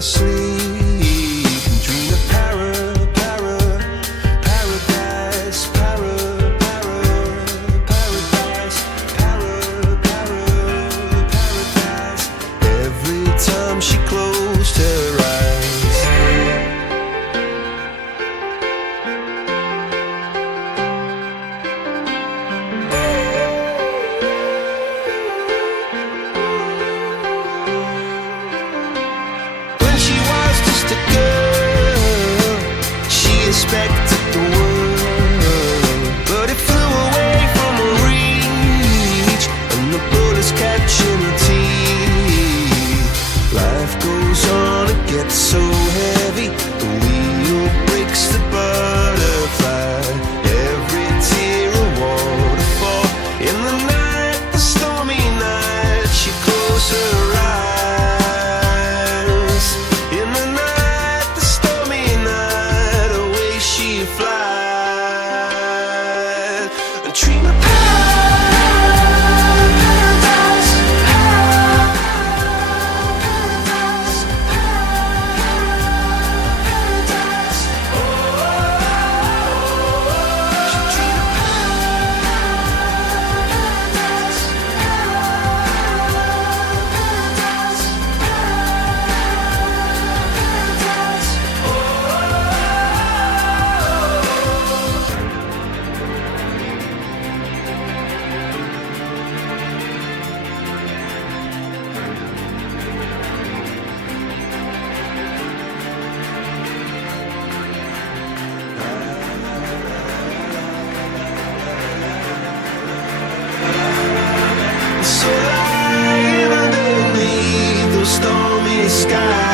her sleep and dream of paradise, paradise. Every time she closed her eyes. When she was just a girl, she expected the world, but it flew away from her reach, and the bullets catching her teeth. Life goes on, it gets so heavy, the wheel breaks the butterfly. Every tear a waterfall. In the night, the stormy night, she closed her eyes. In the night, the stormy night, away she flies. A dream of paradise, paradise, paradise. She dreamed of paradise, so lying underneath those stormy skies.